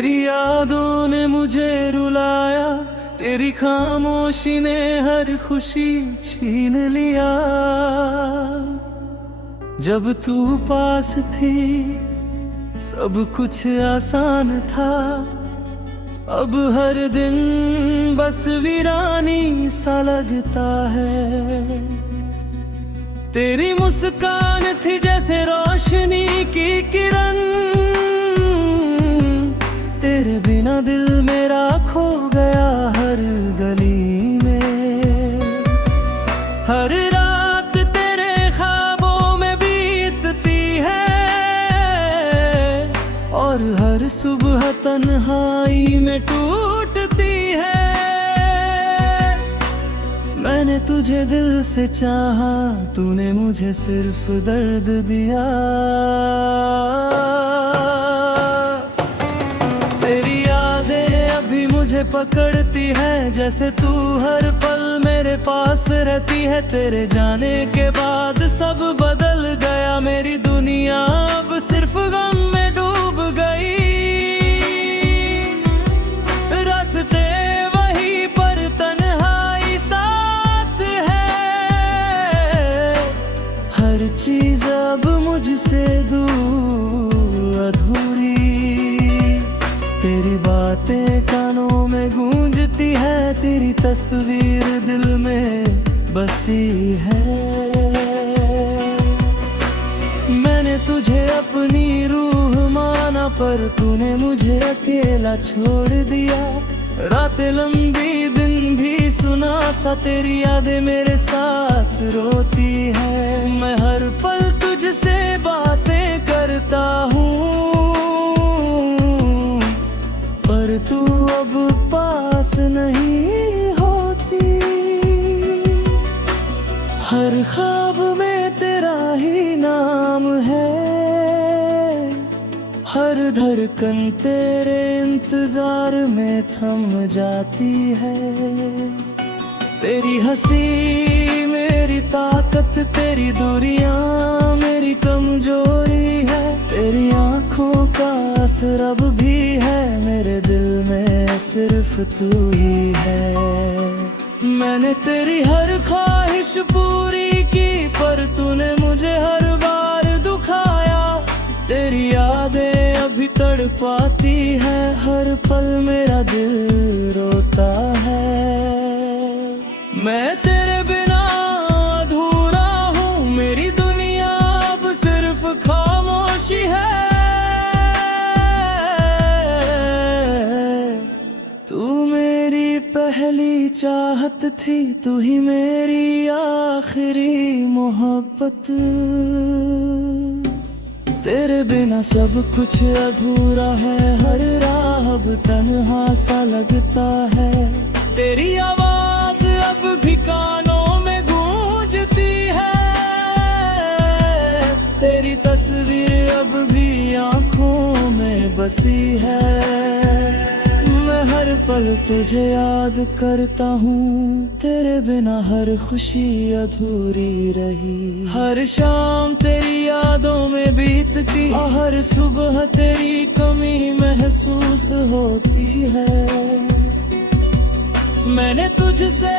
तेरी यादों ने मुझे रुलाया, तेरी खामोशी ने हर खुशी छीन लिया। जब तू पास थी सब कुछ आसान था, अब हर दिन बस वीरानी सा लगता है। तेरी मुस्कान थी जैसे रोशनी की किरण, तेरे बिना दिल मेरा खो गया हर गली में। हर रात तेरे ख्वाबों में बीतती है, और हर सुबह तन्हाई में टूटती है। मैंने तुझे दिल से चाहा, तूने मुझे सिर्फ दर्द दिया। तेरी यादें अभी मुझे पकड़ती है, जैसे तू हर पल मेरे पास रहती है। तेरे जाने के बाद सब बदल गया, मेरी दुनिया अब सिर्फ गम में डूब गई। रास्ते वही पर तन्हाई साथ है, हर चीज अब मुझसे दूर अधूरी। तेरी बातें कानों में गूंजती है, तेरी तस्वीर दिल में बसी है। मैंने तुझे अपनी रूह माना, पर तूने मुझे अकेला छोड़ दिया। रातें लंबी दिन भी सुना सा, तेरी यादें मेरे साथ रोती है। मैं हर पल तुझसे बातें करता हूँ, पर तू अब पास नहीं होती। हर ख्वाब में तेरा ही नाम है, हर धड़कन तेरे इंतजार में थम जाती है। तेरी हंसी मेरी ताकत, तेरी दूरियां मेरी कमजोरी है। तेरी आंखों का असर अब भी है, मेरे दिल में सिर्फ तू ही है। मैंने तेरी हर ख्वाहिश पूरी की, पर तूने मुझे हर बार दुखाया। तेरी यादें अभी तड़पाती है, हर पल मेरा दिल रोता है। मैं तेरे बिना अधूरा हूँ, मेरी दुनिया अब सिर्फ खामोशी है। तू मेरी पहली चाहत थी, तू ही मेरी आखिरी मोहब्बत। तेरे बिना सब कुछ अधूरा है, हर राह अब तन्हा सा लगता है। तेरी आवाज अब भी कानों में गूंजती है, तेरी तस्वीर अब भी आंखों में बसी है। मैं हर पल तुझे याद करता हूँ, तेरे बिना हर खुशी अधूरी रही। हर शाम तेरी यादों में बीतती, हर सुबह तेरी कमी महसूस होती है। मैंने तुझसे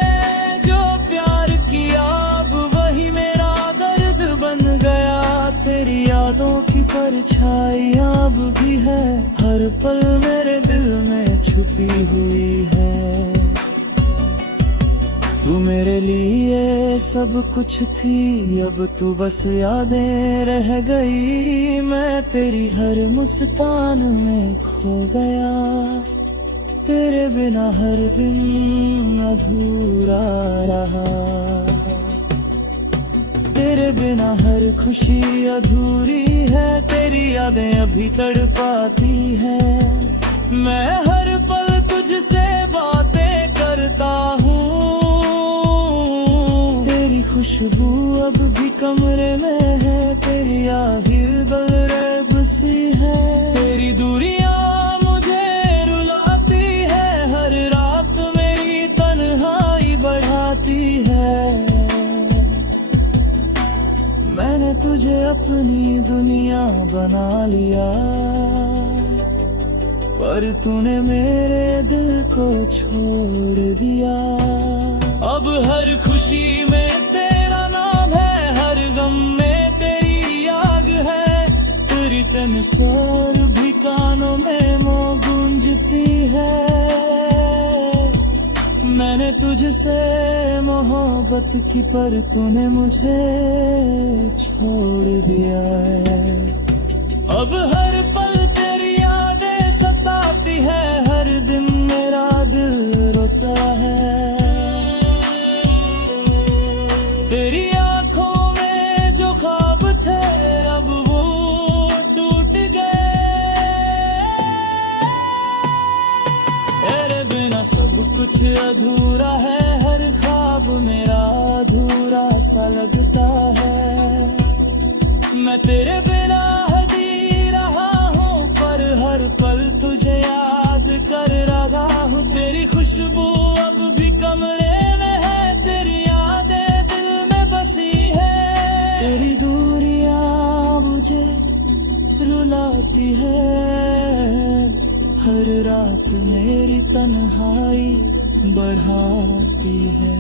जो प्यार किया, अब वही मेरा दर्द बन गया। तेरी यादों की परछाइयाँ अब भी है, हर पल मेरे दिल में छुपी हुई है। तू मेरे लिए सब कुछ थी, अब तू बस यादें रह गई। मैं तेरी हर मुस्कान में खो गया, तेरे बिना हर दिन अधूरा रहा। तेरे बिना हर खुशी अधूरी है, तेरी यादें अभी तड़पाती है। मैं हर पल तुझसे बातें करता हूँ, तेरी खुशबू अब भी कमरे में है। तेरी आहिर गलरेब सी है, तेरी दूरियां मुझे रुलाती है। हर रात मेरी तन्हाई बढ़ाती है। मैंने तुझे अपनी दुनिया बना लिया, पर तूने मेरे दिल को छोड़ दिया। अब हर खुशी में तेरा नाम है, हर गम में तेरी याद है। तेरी तन स्वर भी कानों में मोह गूंजती है। मैंने तुझसे मोहब्बत की पर तूने मुझे छोड़ दिया है। अब हर पल तेरी यादें सताती है, हर दिन मेरा दिल रोता है। तेरी आंखों में जो ख्वाब थे अब वो टूट गए। तेरे बिना सब कुछ अधूरा है, हर ख्वाब मेरा अधूरा सा लगता है। मैं तेरे बिना हदी रहा हूँ, पर हर पल तुझे याद कर रहा हूँ। तेरी खुशबू अब भी कमरे में है, तेरी यादें दिल में बसी है। तेरी दूरियां मुझे रुलाती है, हर रात मेरी तन्हाई बढ़ाती है।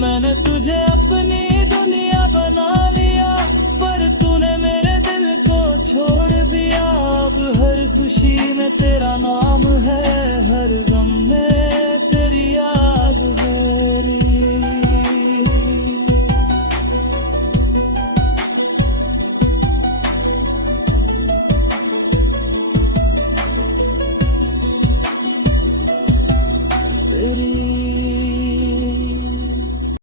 मैंने तुझे अपनी दुनिया बना लिया, पर तूने मेरे दिल को छोड़ दिया। अब हर खुशी में तेरा नाम है, हर गम में